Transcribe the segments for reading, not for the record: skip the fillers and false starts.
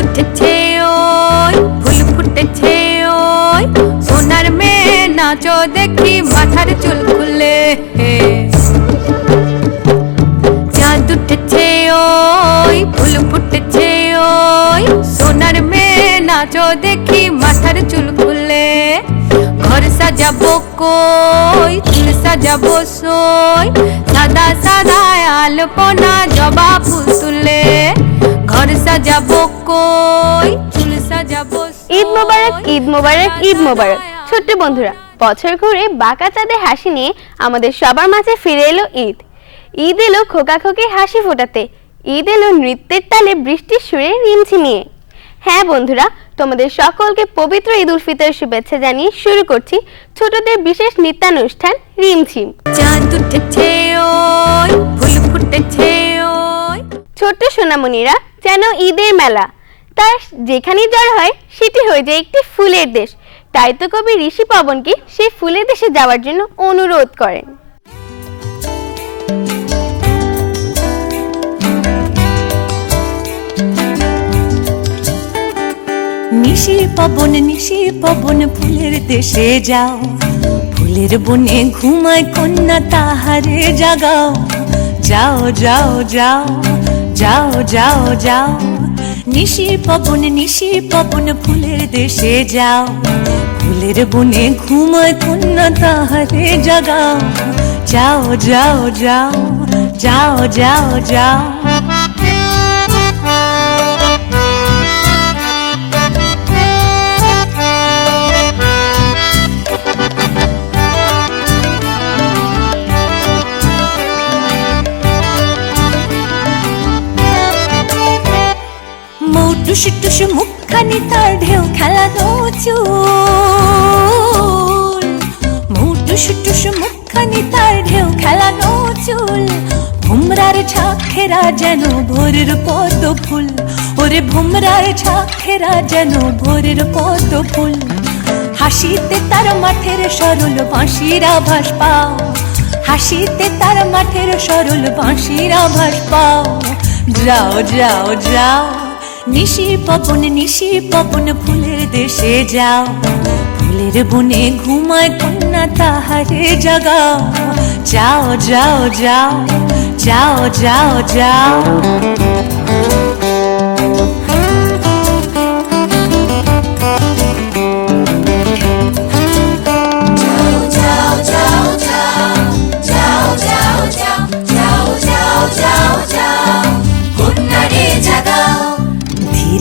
উঠেছে ওই ফুল ফুটেছে ওই সোনার মেয়ে নাচো দেখি মাথার চুল খুলে চাঁদ উঠেছে ওই ফুল ফুটেছে ওই সোনার মেয়ে নাচো দেখি মাথার চুল খুলে ঘর সাজাবো কই চুল সাজাবো সই সাদা সাদা আলপনা জবা ফুল তুলে ঘর সাজাবো কই চুল সাজাবো। ঈদ মোবারক, ঈদ মোবারক, ঈদ মোবারক। ছোট্ট বন্ধুরা, বছর ঘুরে বাঁকা চাঁদের হাসি নিয়ে আমাদের সবার মাঝে ফিরে এলো ঈদ। ঈদ এলো খোকা খোকির হাসি ফোটাতে, ঈদ এলো নৃত্যের তালে বৃষ্টির সুরে রিমঝিমিয়ে। হ্যাঁ বন্ধুরা, তোমাদের সকলকে পবিত্র ঈদ উল ফিতরের শুভেচ্ছা জানিয়ে শুরু করছি ছোটদের বিশেষ নৃত্যানুষ্ঠান রিমঝিম। চাঁদ উঠেছে ওই ফুল ফুটেছে ওই। ছোট্ট সোনামণিরা যেন ঈদের মেলা, তার যেখানেই জড় হয় সেটি হয়ে যায় একটি ফুলের দেশ। তাই তো কবি ঋষি পবনকে সেই ফুলের দেশে যাওয়ার জন্য অনুরোধ করেন। নিশি পবন ফুলের দেশে যাও, ফুলের বনে ঘুমায় কন্যা তাহারে জাগাও। যাও যাও যাও যাও যাও যাও, নিশি পবন ফুলের দেশে যাও, ফুলের বনে ঘুমায় কন্যা তাহারে জাগাও। যাও যাও যাও যাও যাও যাও। টুসু টুসু মুখখানি তার ঢেউ খেলানো চুল, টুসু টুসু মুখখানি তার ঢেউ খেলানো চুল। ভুমরার ছাখেরা যেন ভোরের পদ্ম ফুল, ওরে ভুমরার ছাখেরা যেন ভোরের পদ্ম ফুল। হাসিতে তার মাঠের সরল বাঁশির আভাস পাও, হাসিতে তার মাঠের সরল বাঁশির আভাস পাও। যাও যাও যাও, নিশি পবন ফুলের দেশে যাও, ফুলের বনে ঘুমায় কন্যা তাহারে জাগাও। যাও যাও যাও যাও যাও যাও।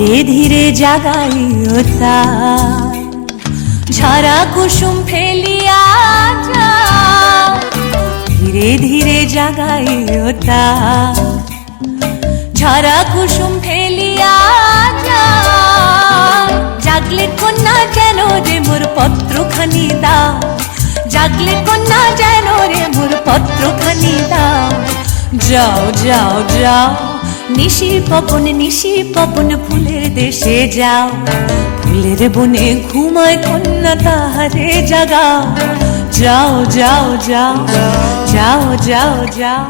ধীরে ধীরে জাগাইও তার, ঝরা কুসুম ফেলিয়া যাও। ধীরে ধীরে জাগাইও তার, ঝরা কুসুম ফেলিয়া যাও। জাগলে কন্যা যেন রে মোর পত্রখানি দাও, জাগলে কন্যা যেন রে মোর পত্রখানি দাও। যাও যাও যাও, নিশি পবন ফুলের দেশে যাও, ফুলের বনে ঘুমায় কন্যা তাহারে জাগাও। যাও যাও যাও যাও যাও যাও।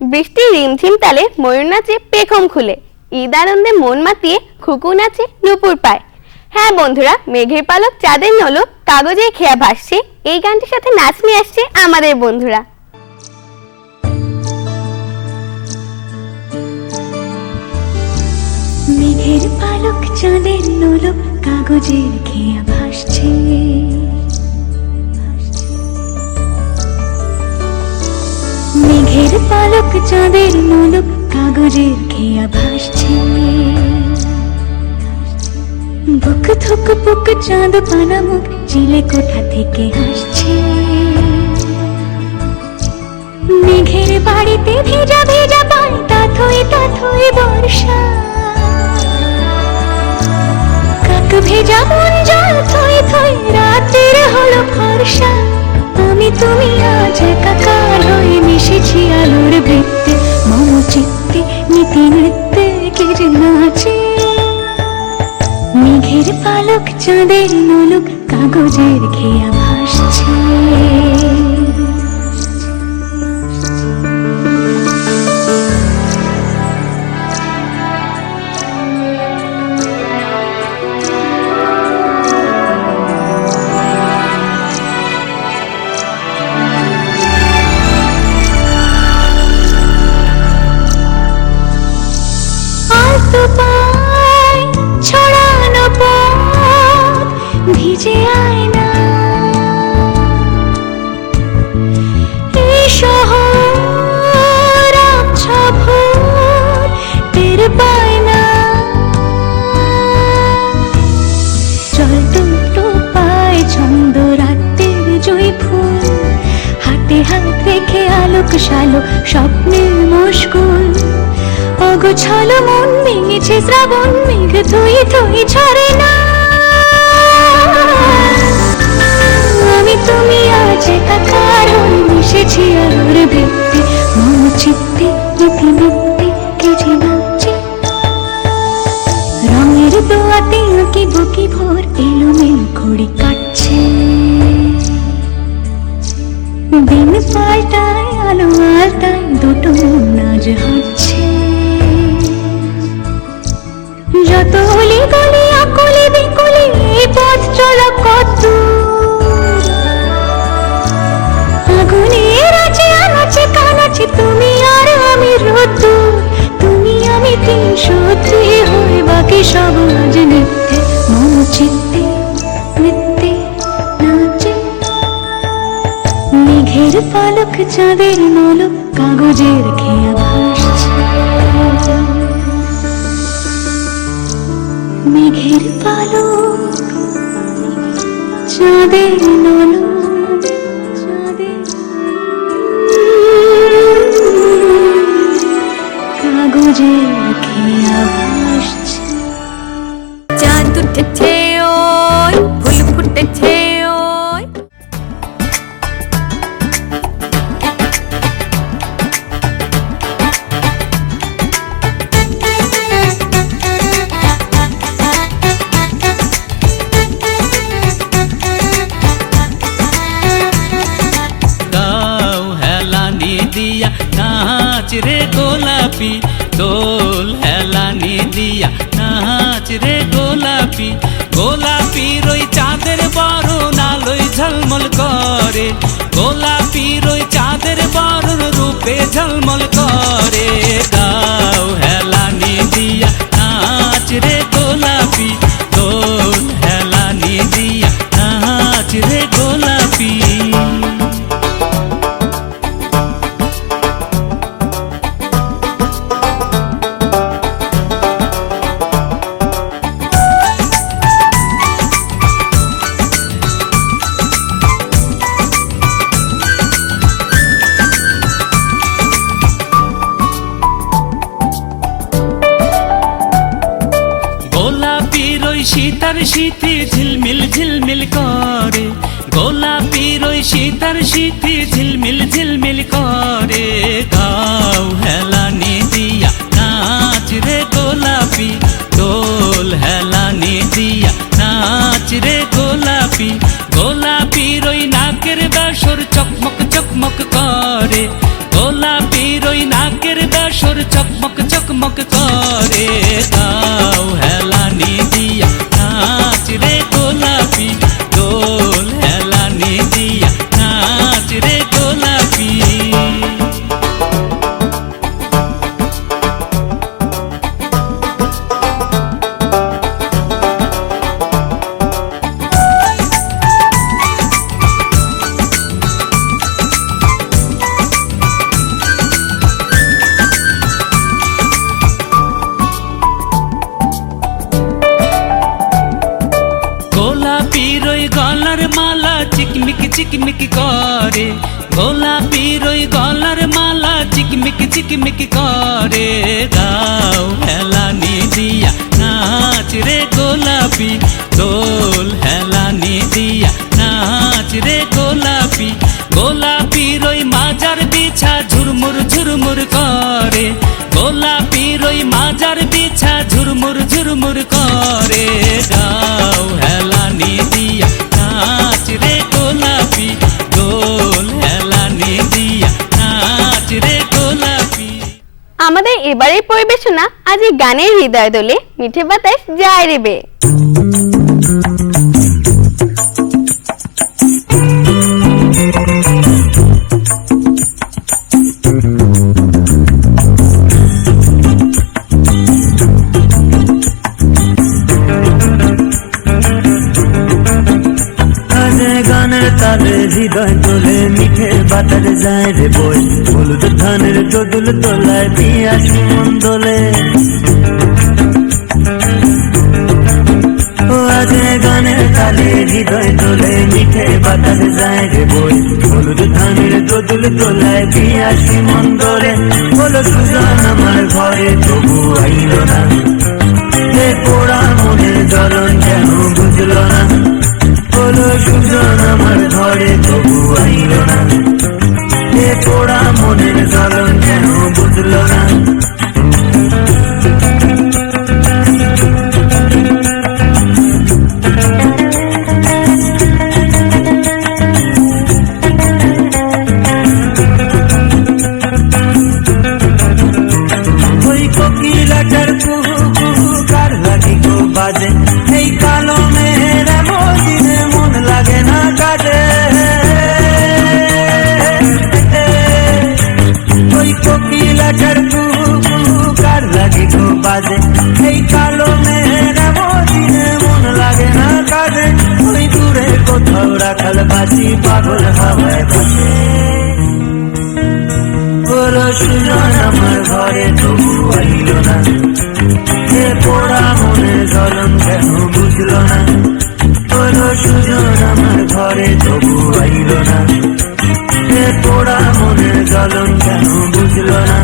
বৃষ্টির রিমঝিম তালে ময়ূর নাচে পেখম খুলে, ঈদ আনন্দে মন মাতিয়ে খুকু নাচে নুপুর পায়। হ্যাঁ বন্ধুরা, মেঘের পালক চাঁদের নলক কাগজে খেয়া ভাসছে, এই গানটির সাথে নাচ নিয়ে আসছে আমাদের বন্ধুরা। মেঘের পালক চাঁদের নোলক কাগজের খেয়া ভাসছে, মেঘের পালক চাঁদের নোলক কাগজের খেয়া ভাসছে। বুক থুক বুক চাঁদ পানা মুখ চিলে কোথা থেকে হাসছে। মেঘের বাড়িতে ভেজা ভেজা পায় তাথই বর্ষা, ভেজা মন জল থই থই রাতের হলো ফর্সা। আমি তুমি আজ একাকার হয়ে মিশেছি আলোর বৃত্তে, মম চিত্তে নীতি নৃত্যে কির নাচে। মেঘের পালক চাঁদের নোলক কাগজের খেয়া ভাসছে। স্বপ্নের মুশকুল। অগোছালো মন ভেঙেছে শ্রাবণ মেঘ, থই থই ঝরে না। আমি তুমি আজ একাকার হয়ে মিশেছি আলোর বৃত্তে, মম চিত্তে নীতি মিথ্যে কে যে নাচে। রঙের দোয়াতে আঁকি বুকি ভোর এলোমেলো ঘড়ি কাটছে। দিন পাল্টায় আলো আলতায় দুটো মন আজ হাঁটছে। যত অলি গলি আকলি বিকলি এই পথ চলা কত, আগুনের আছে আনাচে কানাচে তুমি আর আমি রোদ্দুর। তুমি আমি তিন সত্যি হয়ে বাকি সব আজ মিথ্যে, মম চিত্তে মিথ্যে নাচে। মেঘের পালক চাঁদের নলক কাগজের খেয়া ভাসছে। মেঘের পালক চাঁদের নলক কাগজের খেয়া ভাসছে। চাঁদ উঠেছে ওই, ফুল ফুটেছে ওই। গাও হেলানি দিয়া নাচ রে গোলাপি, দোল হেলানি দিয়া নাচ রে গোলাপি। গোলাপির ওই চাঁদের বরণ আলোয় ঝলমল করে, গোলাপির ওই চাঁদের বরণ রূপে ঝলমল করে। গাও হেলানি দিয়া নাচ রে গোলাপি, দোল হেলানি দিয়া নাচ রে গোলাপি। গোলাপির ওই শীতার শীতে ঝিলমিল ঝিলমিল করে, গোলাপির ওই শীতার শীতে ঝিলমিল ঝিলমিল করে। গাও হেলানি দিয়া নাচ রে গোলাপি, দোল হেলানি দিয়া নাচ রে গোলাপি। গোলাপির ওই নাকের বাসর চকমক চকমক করে, গোলাপির ওই নাকের বাসর চকমক চকমক করে। গাও হেলানি দিয়া নাচ রে গোলাপি, দোল হেলানি দিয়া নাচ রে গোলাপি। গোলাপির ওই গলার মালা চিকমিকি চিকমিকি করে, গোলাপির ওই গলার মালা চিকমিকি চিকমিকি করে। গাও হেলানি দিয়া নাচ রে গোলাপি, দোল হেলানি দিয়া নাচ রে গোলাপি। গোলাপির ওই মাজার বিছা ঝুরমুর ঝুরমুর করে, গোলাপির ওই মাজার বিছা ঝুরমুর ঝুরমুর করে। গাও হেলানি দিয়া নাচ রে গোলাপি, দোল হেলানি দিয়া নাচ রে গোলাপি। আমাদের এবারের পরিবেশনা আজ এই গানের হৃদয় দোলে মিঠে বাতাস যায় রে বে। তালে হৃদয় তোলে মিঠে বাতার যায় রে বই, হলুদ ধানের দোদুল তোলায় দিয়ে আসি মন দোলে। ও আজ গানের তালে হৃদয় তোলে মিঠে মিঠে বাতাস যায় রে বই হলুদ ধানের দোদুল তোলায় পিয়াসি মন্দরে হলো সুজন আমার ঘরে তবু আইল না এ পোড়া মনের জ্বলন কেন বুঝলো না হলো সুজন আমার ঘরে তবু আইল না এ পোড়া মনের জ্বলন কেন বুঝলো না এই কালো মেয়ের দিনে মন লাগে না কাজে ওই কোকিলাটার কার লাগে গো বাজে এই কালো মেয়ের দিনে মন লাগে না কাজে ওই দূরে কোথাও রাখাল বাজি পাগল হাওয়ায় বসে বলো সুজন আমার ঘরে তবু আইল না এ পোড়া মনে জ্বলন কেন বুঝলো না বলো সুজন আমার ঘরে তবু আইল না এ পোড়া মনে জ্বলন কেন বুঝলো না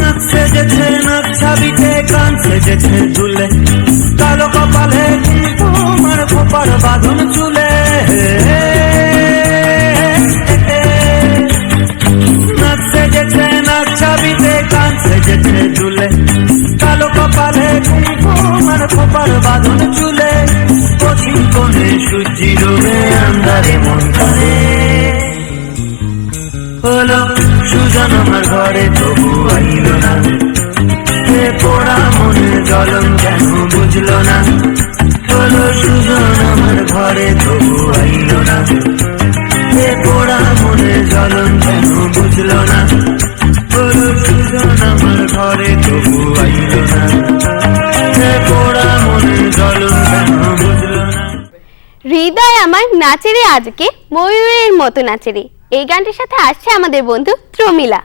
নাক সেজেছে নাক ছাবিতে কান সেজেছে ঝুলে কালো কপালে তোমার খোপার বাঁধন চুলে নাক সেজেছে নাক ছাবিতে কান সেজেছে ঝুলে কালো কপালে তোমার খোপার বাঁধন চুলে পশ্চিম কোণে সূর্যি ডোবে আন্ধারে মন করে হলো সুজন আমার ঘরে তবু আইল না এ পোড়া মনের জ্বলন কেন বুঝলো না হলো সুজন আমার ঘরে তবু আইল না এ পোড়া মনের জ্বলন কেন বুঝলো না হলো সুজন আমার ঘরে তবু আইল না এ পোড়া মনের জ্বলন কেন বুঝলো না হৃদয় আমার নাচেরে আজকে ময়ূরের মতো নাচেরে এই গানটির সাথে আসছে আমাদের বন্ধু প্রমিলা।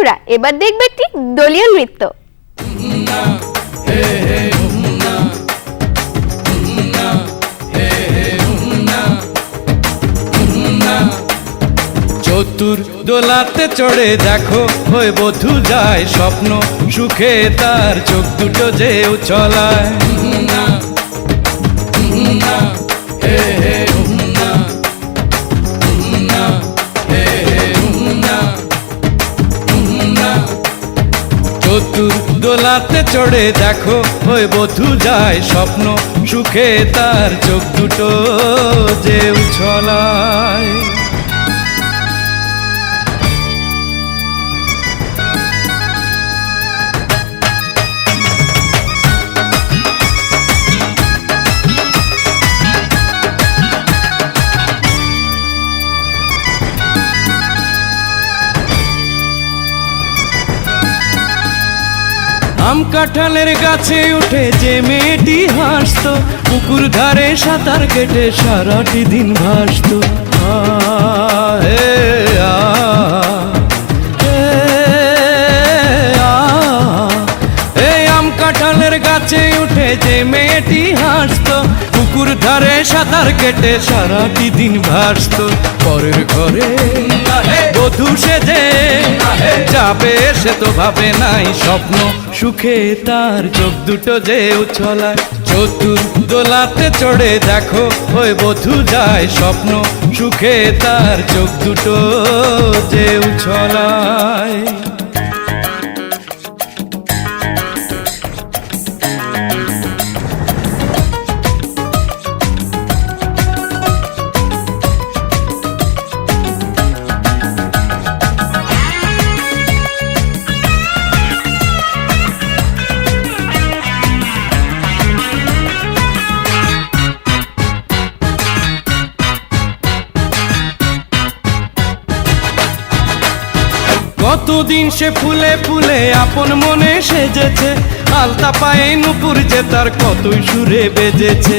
বন্ধুরা, এবার দেখবে একটি দলীয় নৃত্য। চতুর দোলাতে চড়ে দেখো ওই বধূ যায় স্বপ্ন সুখে তার চোখ দুটো যে উছলায়। চতুর দোলাতে চড়ে দেখো ওই বধূ যায় স্বপ্ন সুখে তার চোখ দুটো যে উছলায়। আম কাঁঠালের গাছে উঠে যে মেয়েটি হাসতো, পুকুর ধারে সাঁতার কেটে সারাটি দিন ভাসতো। এই আম কাঁঠালের গাছে উঠে যে মেয়েটি হাসতো, পুকুর ধারে সাঁতার কেটে সারাটি দিন ভাসতো। পরের ঘরে বধূ সেজে যাবে সে তো ভাবে নাই, স্বপ্ন সুখে তার চোখ দুটো যে উছলায়। চতুর দোলাতে চড়ে দেখো ওই বধূ যায় স্বপ্ন সুখে তার চোখ দুটো যে উছলায়। কতদিন সে ফুলে ফুলে আপন মনে সেজেছে, আলতা পায়ে নুপুর যে তার কতই সুরে বেজেছে।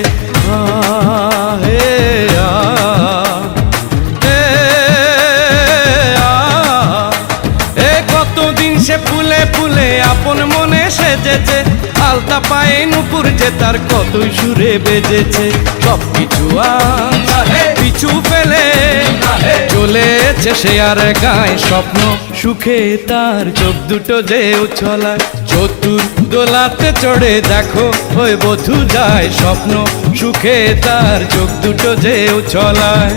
কতদিন সে ফুলে ফুলে আপন মনে সেজেছে, আলতা পায়ে নুপুর যে তার কতই সুরে বেজেছে। সবকিছু পিছু ফেলে চলেছে সে আর গায়, স্বপ্ন সুখে তার চোখ দুটো যে উছলায়। চতুর দোলাতে চড়ে দেখো ওই বধূ যায় স্বপ্ন সুখে তার চোখ দুটো যে উছলায়।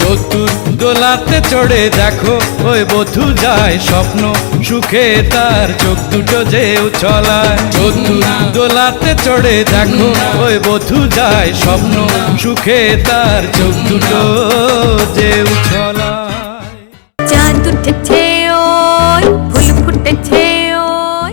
চতুর দোলাতে চড়ে দেখো ওই বধূ যায় স্বপ্ন সুখে তার চোখ দুটো যে উছলায়। চতুর দোলাতে চড়ে দেখো ওই বধূ যায় স্বপ্ন সুখে তার চোখ দুটো যে উছলায়। চাঁদ উঠেছে ওই ফুল ফুটেছে ওই।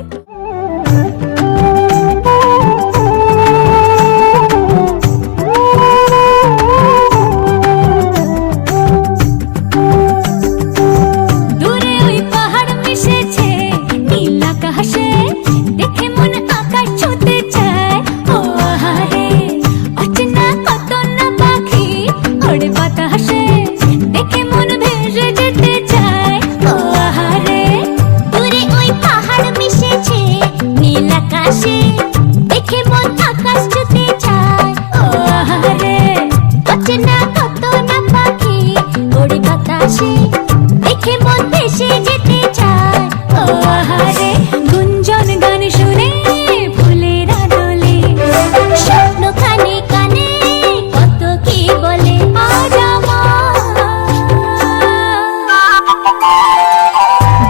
দূরে ওই পাহাড় মিশেছে নীল আকাশে, দেখে মন আকাশ ছুঁতে চায়। ও আহারে অচেনা কত না পাখি ওড়ে বাতাসে, দেখে মন ভেসে যেতে চায়। ও আহারে দূরে ওই পাহাড় মিশেছে নীল আকাশে, দেখে মন আকাশ ছুঁতে চায়। ও আহারে অচেনা কত না পাখি ওড়ে বাতাসে, দেখে মন ভেসে যেতে চায়। ও আহারে গুঞ্জন গান শুনে ফুলের আদলে, স্বপ্ন কানে কানে কত কি বলে। আজ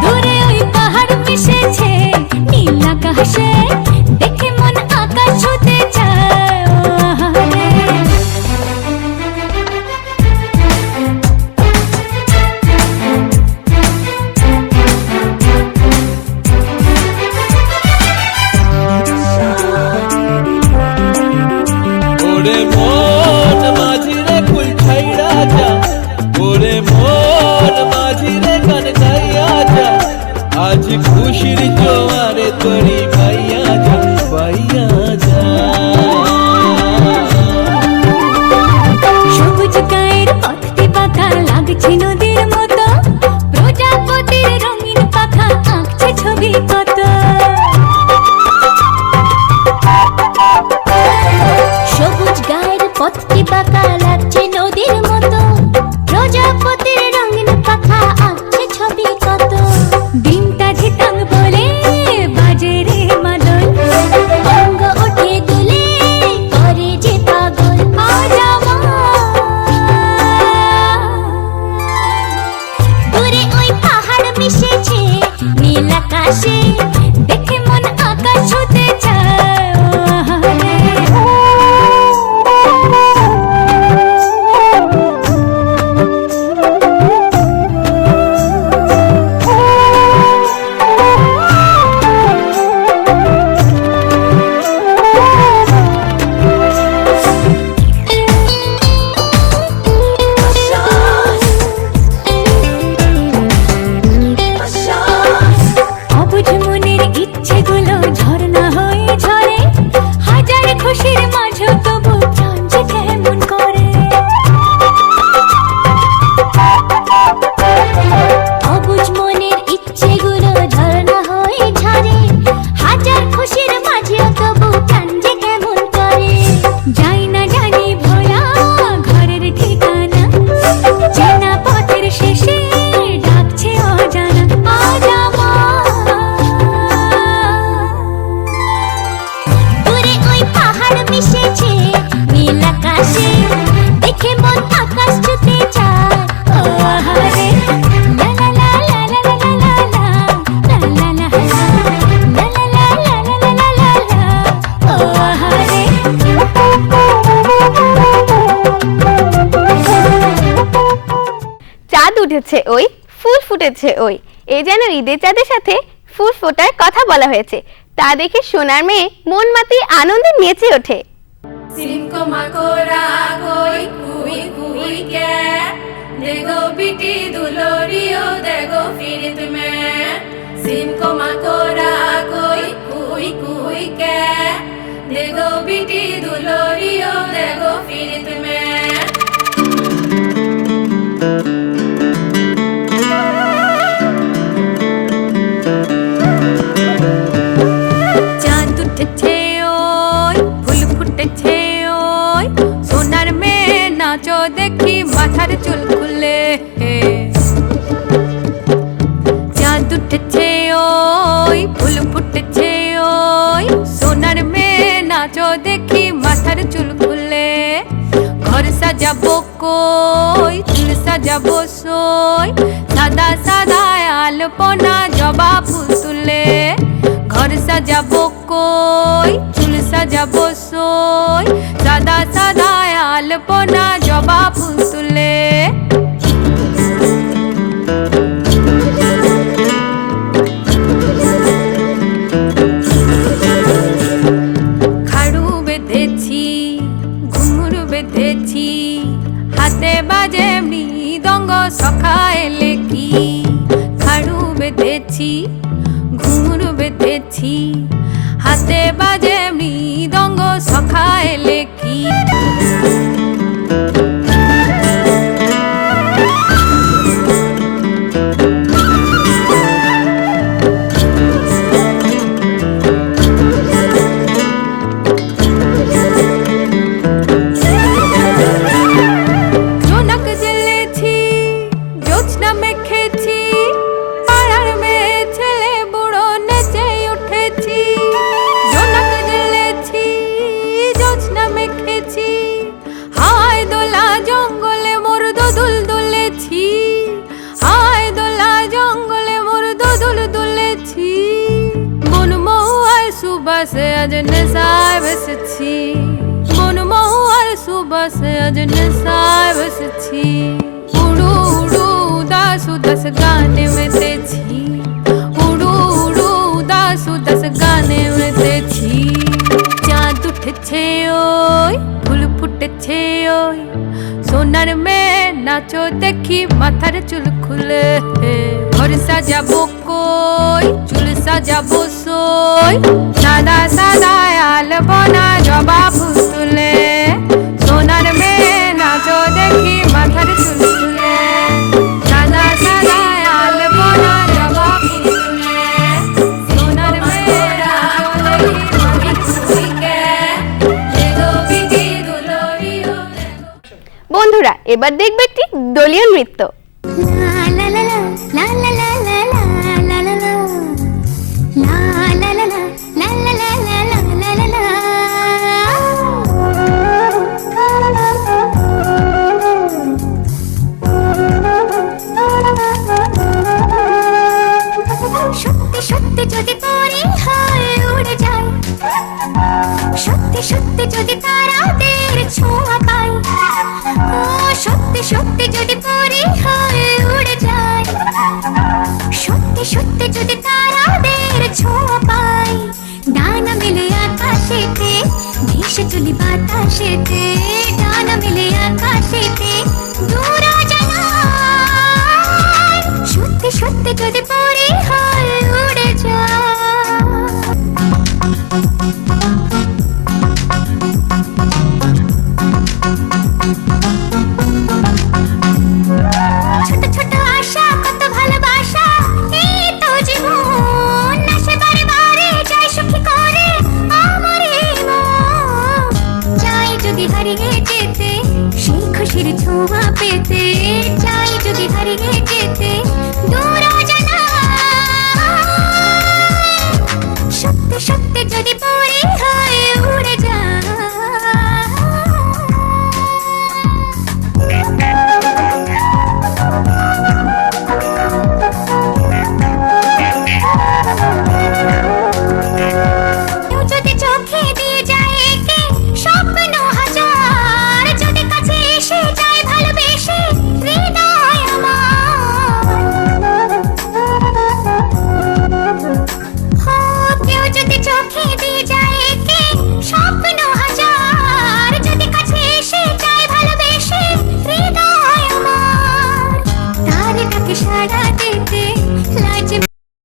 দূরে ওই পাহাড় মিশেছে নীল আকাশে, দেখে মন আকাশ ছুঁতে চায়। ও আহারে ওরে মন মাঝি রে কুল ছাইড়া যা, ওরে মন মাঝি রে গান গাইয়া যা, আজ খুশির জোয়ারে তোরি ভাইয়া ফুটেছে ওই। এই যেন ঈদের চাঁদের সাথে ফুল ফোটার কথা বলা হয়েছে। তা দেখে সোনার মেয়ে মন মাতিয়ে আনন্দে নেচে ওঠে। Cinco macora koi kui kui ke Dego biti dulorio dego firit me Cinco macora koi kui kui ke Dego biti dulorio dego firit me চাঁদ উঠেছে ওই ফুল ফুটেছে ওই সোনার মেয়ে নাচো দেখি মাথার চুল খুলে চাঁদ উঠেছে ওই ফুল ফুটেছে ওই সোনার মেয়ে নাচো দেখি মাথার চুল খুলে ঘর সাজাবো কই চুল সাজাবো সই সাদা সাদা আলপনা জবা ফুল তুলে ঘর সাজাবো কই চুল সাজাবো সই সাদা সাদা আলপনা জবা ফুল তুলে খাড়ু বেঁধেছি ঘুঙুর বেঁধেছি হাতে বাজে মৃদঙ্গ সখা এলে কি খাড়ু বেঁধেছি ঘুঙুর বেঁধেছি হাতে বাজে মৃদঙ্গ সখা এলে কি জোনাক জ্বেলেছি জ্যোৎস্না মেখেছি পাড়ার মেয়ে ছেলে বুড়ো নেচে উঠেছি জোনাক জ্বেলেছি জ্যোৎস্না মেখেছি হায় দোলা জঙ্গলে মোর দোদুল দুলেছি হায় দোলা জঙ্গলে মোর দোদুল দুলেছি বন মহুয়ার সুবাসে আজ নেশায় বসেছি বন মহুয়ার সুবাসে আজ নেশায় বসেছি উড়ু উড়ু উদাস উদাস গানে মেতেছি উড়ু উড়ু উদাস উদাস গানে মেতেছি চাঁদ উঠেছে ওই ফুল ফুটেছে ওই সোনার মেয়ে নাচো দেখি মাথার চুল খুলে ঘর সাজাবো কই চুল সাজাবো সই সাদা সাদা আলপনা জবা ফুল তুলে সোনার মেয়ে নাচো দেখি মাথার চুল খুলে সাদা সাদা আলপনা জবা ফুল তুলে সোনার মেয়ে নাচো দেখি মাথার চুল খুলে দেগো বিটি দুলোরিও বন্ধুরা এবার দেখবে একটি দলীয় নৃত্য। সত্যি সত্যি যদি পরি হয় উড়ে যায় সত্যি সত্যি যদি তারাদের ছোঁয়া পাই ও সত্যি সত্যি যদি পরি হয় উড়ে যায় সত্যি সত্যি যদি তারাদের ছোঁয়া পাই ডানা মেলে আকাশেতে ভেসে চলি বাতাসেতে ডানা মেলে আকাশেতে দূর জানাই সত্যি সত্যি যদি পরি হয় উড়ে যায় ছোট ছোট আশা কত ভালোবাসা এই তো জীবন আসে বারে বারে যাই সুখী করে আমার এই মন চাই যদি হারিয়ে যেতে সেই খুশির ছোঁয়া পেতে চাই যদি হারিয়ে যেতে দূর জানা সত্যি সত্যি যদি পরি হয় উড়ে যায়